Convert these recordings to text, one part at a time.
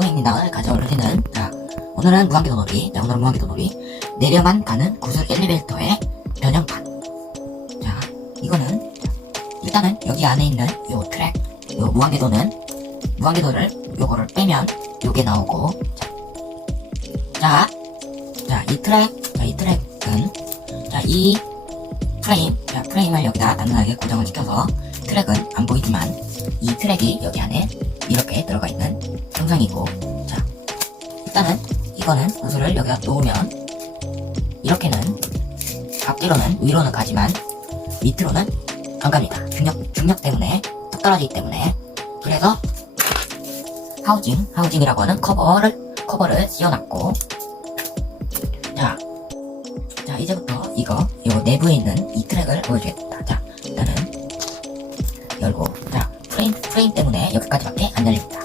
오늘은 무한궤도 놀이. 자, 오늘은 무한궤도 놀이. 내려만 가는 구슬 엘리베이터의 변형판. 자, 이거는, 자, 일단은 여기 안에 있는 요 트랙, 요 무한궤도는, 무한궤도를 요거를 빼면 요게 나오고, 자, 자, 자, 이 트랙, 자, 이 트랙은, 자, 이 프레임, 자, 프레임을 여기다 단단하게 고정을 시켜서 트랙은 안 보이지만 이 트랙이 여기 안에 이렇게 들어가 있는 형상이고, 자, 일단은 이거는 구슬을 여기다 놓으면 이렇게는 앞뒤로는 위로는 가지만 밑으로는 안 갑니다. 중력, 중력 때문에 뚝 떨어지기 때문에 그래서 하우징, 하우징이라고 하는 커버를, 커버를 씌워놨고 자, 자 이제부터 이거 요 내부에 있는 이 트랙을 보여주겠다. 자, 일단은 열고 자 프레임 프레임 때문에 여기까지밖에 안 열립니다.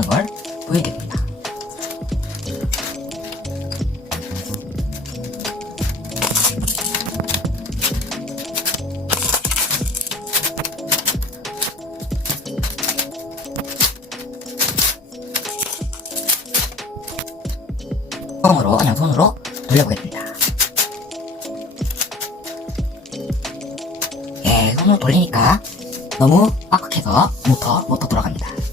그런 걸 보여드립니다. 처음으로 그냥 손으로 돌려보겠습니다. 예, 손으로 돌리니까 너무 빡빡해서 모터, 모터 돌아갑니다.